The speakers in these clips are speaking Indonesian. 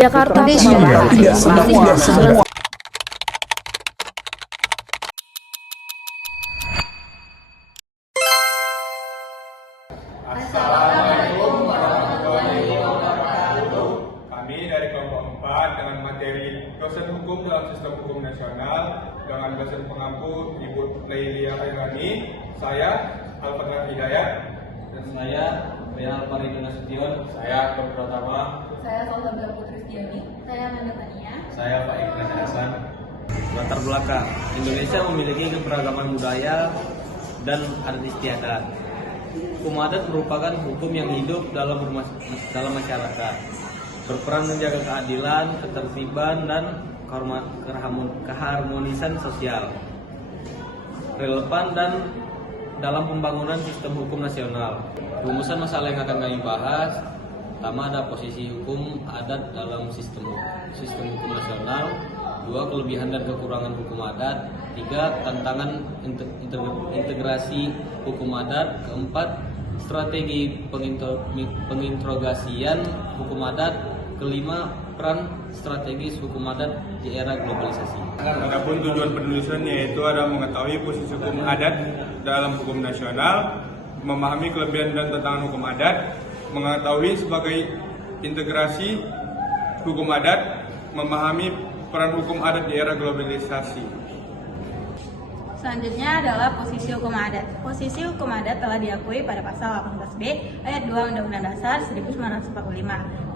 Jakarta. Tidak semua. Assalamualaikum warahmatullahi wabarakatuh. Kami dari kelompok 4 dengan materi dosen hukum dalam sistem hukum nasional dengan dosen pengampu Ibu Leilia Khairani, saya Al-Fatah Hidayat, dan saya Rian Alparino Nasution, saya Dr. Pratama, Saya Salsabila Putri Setiani. Saya Nanda Tania. saya Pak Ikhlas Hasan. Latar belakang Indonesia memiliki keberagaman budaya dan adat istiadat. Hukum adat merupakan hukum yang hidup dalam masyarakat, berperan menjaga keadilan, ketertiban, dan keharmonisan sosial, relevan dan dalam pembangunan sistem hukum nasional. Rumusan masalah yang akan kami bahas: pertama, ada posisi hukum adat dalam sistem hukum nasional; dua, kelebihan dan kekurangan hukum adat; tiga, tantangan integrasi hukum adat; keempat, strategi penginterogasian hukum adat; kelima, peran strategis hukum adat di era globalisasi. Adapun tujuan penulisan yaitu ada mengetahui posisi hukum adat dalam hukum nasional, memahami kelebihan dan tantangan hukum adat, mengetahui sebagai integrasi hukum adat, memahami peran hukum adat di era globalisasi. Selanjutnya adalah posisi hukum adat. Posisi hukum adat telah diakui pada pasal 18B ayat 2 Undang-Undang Dasar 1945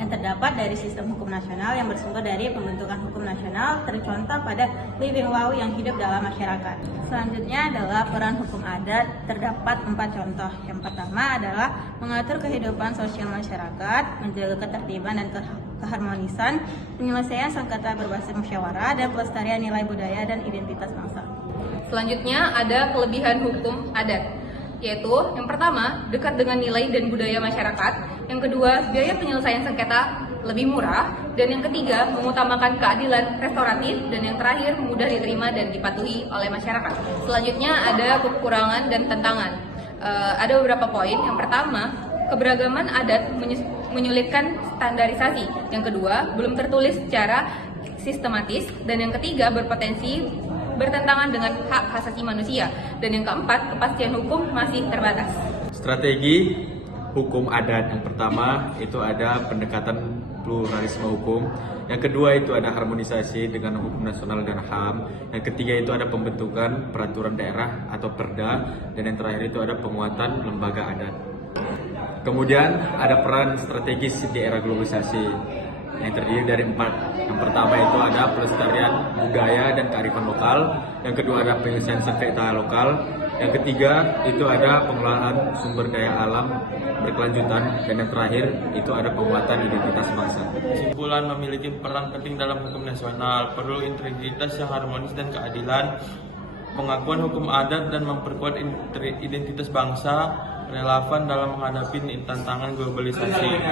dan terdapat dari sistem hukum nasional yang bersumber dari pembentukan hukum nasional, tercontoh pada living law yang hidup dalam masyarakat. Selanjutnya adalah peran hukum adat. Terdapat 4 contoh. Yang pertama adalah mengatur kehidupan sosial masyarakat, menjaga ketertiban dan keharmonisan, penyelesaian sengketa berbasis musyawarah, dan pelestarian nilai budaya dan identitas bangsa. Selanjutnya ada kelebihan hukum adat, yaitu yang pertama, dekat dengan nilai dan budaya masyarakat; yang kedua, biaya penyelesaian sengketa lebih murah; dan yang ketiga, mengutamakan keadilan restoratif; dan yang terakhir, mudah diterima dan dipatuhi oleh masyarakat. Selanjutnya ada kekurangan dan tantangan. Ada beberapa poin. Yang pertama, keberagaman adat menyulitkan standarisasi; yang kedua, belum tertulis secara sistematis; dan yang ketiga, berpotensi bertentangan dengan hak asasi manusia; dan yang keempat, kepastian hukum masih terbatas. Strategi hukum adat: yang pertama itu ada pendekatan pluralisme hukum; yang kedua itu ada harmonisasi dengan hukum nasional dan HAM; yang ketiga itu ada pembentukan peraturan daerah atau Perda; dan yang terakhir itu ada penguatan lembaga adat. Kemudian ada peran strategis di era globalisasi yang terdiri dari 4. Yang pertama itu ada pelestarian budaya dan kearifan lokal; yang kedua ada penyelesaian sengketa lokal; yang ketiga itu ada pengelolaan sumber daya alam berkelanjutan; dan yang terakhir itu ada penguatan identitas bangsa. Kesimpulan: memiliki peran penting dalam hukum nasional, perlu integritas yang harmonis dan keadilan, pengakuan hukum adat, dan memperkuat identitas bangsa, relevan dalam menghadapi tantangan globalisasi.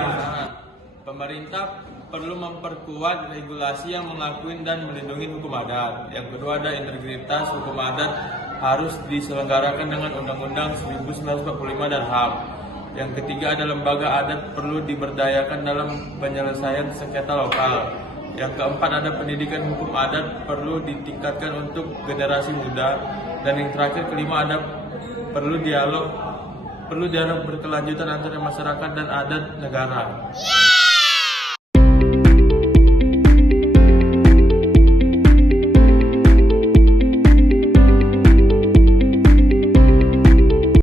Pemerintah perlu memperkuat regulasi yang mengakui dan melindungi hukum adat. Yang kedua ada integritas hukum adat, harus diselenggarakan dengan Undang-Undang 1945 dan HAM. Yang ketiga ada lembaga adat perlu diberdayakan dalam penyelesaian sengketa lokal. Yang keempat ada pendidikan hukum adat perlu ditingkatkan untuk generasi muda. Dan yang terakhir kelima ada perlu dialog berkelanjutan antara masyarakat dan adat negara.